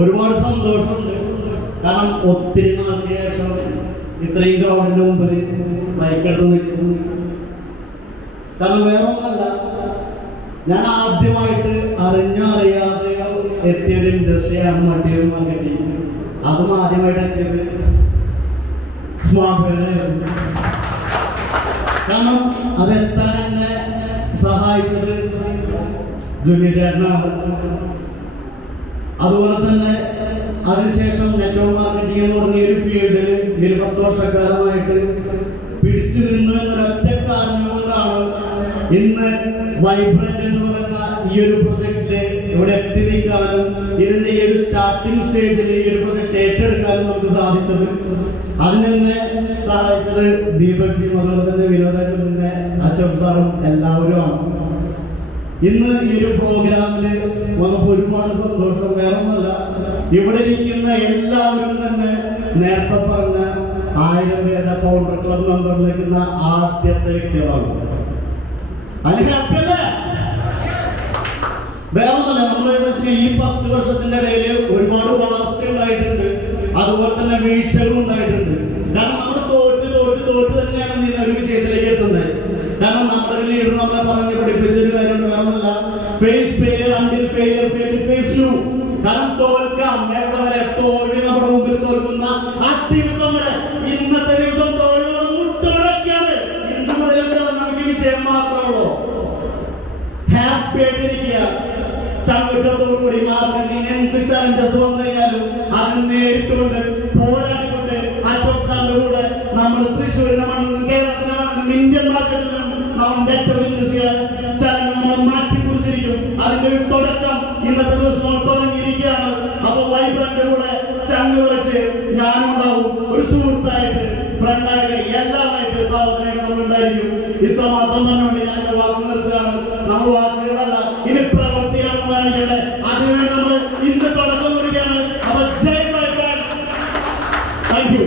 ഒരുപാട് സന്തോഷമുണ്ട്. കാരണം ഒത്തിരി നാളിന് ശേഷം ഇത്രയും ഗ്രൗണ്ടിന്റെ മുമ്പിൽ മയക്കെടുത്ത് നിൽക്കുന്നു. കാരണം വേറെ ഒന്നല്ല ഞാൻ ആദ്യമായിട്ട് അറിഞ്ഞോ അറിയാതെയോ എത്തിയൊരു ഇൻഡസ്ട്രിയാണ് മട്ടിയൊരു മാർക്കറ്റിംഗ് അതും ആദ്യമായിട്ട് എത്തിയത് സ്മാർട്ട് കാരണം അതെത്താൻ എന്നെ സഹായിച്ചത് ജൂനിയർ ചേട്ടനാണ് അതുപോലെ തന്നെ അതിനുശേഷം നെറ്റ്വർക്ക് മാർക്കറ്റിംഗ് എന്ന് പറഞ്ഞ ഒരു ഫീൽഡിൽ ഇതിൽ പത്ത് വർഷക്കാലമായിട്ട് പിടിച്ചു നിന്ന് ഒരൊറ്റ കാരണം കൊണ്ടാണ് ഇന്ന് വൈബ്രന്റ് എന്ന് പറയുന്ന ഈ ഒരു പ്രൊജക്റ്റിൽ ഇവിടെ എത്തി നിൽക്കാനും ഇതിന്റെ ഈ ഒരു സ്റ്റാർട്ടിംഗ് സ്റ്റേജിൽ ഈ ഒരു പ്രൊജക്ട് ഏറ്റെടുക്കാനും നമുക്ക് സാധിച്ചത്. അതിനെന്നെ സഹായിച്ചത് ദീപക് ജിയും അതുപോലെ തന്നെ വിനോദ അശോക് സാറും എല്ലാവരുമാണ്. ഇന്ന് ഈ ഒരു പ്രോഗ്രാമിൽ വന്നപ്പോ ഒരുപാട് സന്തോഷം. വേറെ ഒന്നല്ല ഇവിടെ ഇരിക്കുന്ന എല്ലാവരും തന്നെ നേരത്തെ പറഞ്ഞ ആയിരം പേരുടെ ഫൗണ്ടർ ക്ലബ് മെമ്പറിലേക്കുന്ന ആദ്യത്തെ വ്യക്തികളാണ് അതിന് happy അല്ലേ? വേറെ ഒന്നല്ല നമ്മൾ ഈ പത്ത് വർഷത്തിന്റെ ഇടയിൽ ഒരുപാട് വളർച്ച ഉണ്ടായിട്ടുണ്ട് അതുപോലെ തന്നെ വീഴ്ചകളും ഉണ്ടായിട്ടുണ്ട്. നമ്മുടെ ലീഡർ നമ്മളെ പറഞ്ഞ് പഠിപ്പിച്ചൊരു കാര്യമുണ്ട്. വേറൊന്നല്ല face failure until failure face to കാരണം തോൽക്കാം. എവിടെ തോൽവി നമ്മുടെ മുമ്പിൽ തോൽക്കുന്ന ആ ദിവസം വരെ ഇന്നത്തെ ദിവസം തോൽവിയോട് മുട്ടുകളൊക്കെയാണ്. ഇന്ന് മുതൽ നമുക്ക് വിജയം മാത്രമുള്ളൂ ഹാപ്പി ആയിട്ടിരിക്കുക. ചങ്കുറ്റത്തോടുകൂടി മാർക്കറ്റിംഗ് എന്ത് ചലഞ്ചസ് വന്നു കഴിഞ്ഞാലും അതിന് നേരിട്ടുകൊണ്ട് പോരാടിക്കൊണ്ട് അശോക് സാറിന്റെ കൂടെ നമ്മൾ തൃശ്ശൂരിനെ ചലനങ്ങൾ മാറ്റി കുറിച്ചിരിക്കും. അതിന്റെ ഒരു തുടക്കം ഇന്നത്തെ ദിവസം തുടങ്ങിയിരിക്കുകയാണ്. അപ്പൊ വൈബ്രന്റ് കൂടെ ചങ്ങ് വിളിച്ച് ഞാനുണ്ടാവും. ഒരു സുഹൃത്തായിട്ട് ഫ്രണ്ടായിട്ട് എല്ലാമായിട്ട് സഹോദരനായിട്ട് നമ്മൾ ഉണ്ടായിരിക്കും. ഇത്ര മാത്രം പറഞ്ഞുകൊണ്ട് ഞാൻ എന്റെ വാക്ക് നിർത്തുകയാണ്. നമ്മൾ വാക്കുകളല്ല ഇനി പ്രവൃത്തിയാണ് കാണിക്കേണ്ടത് അതിനുവേണ്ടി നമ്മൾ ഇന്ന് തുടക്കം കുറിക്കുകയാണ്. അപ്പൊ ജയ് താങ്ക് യു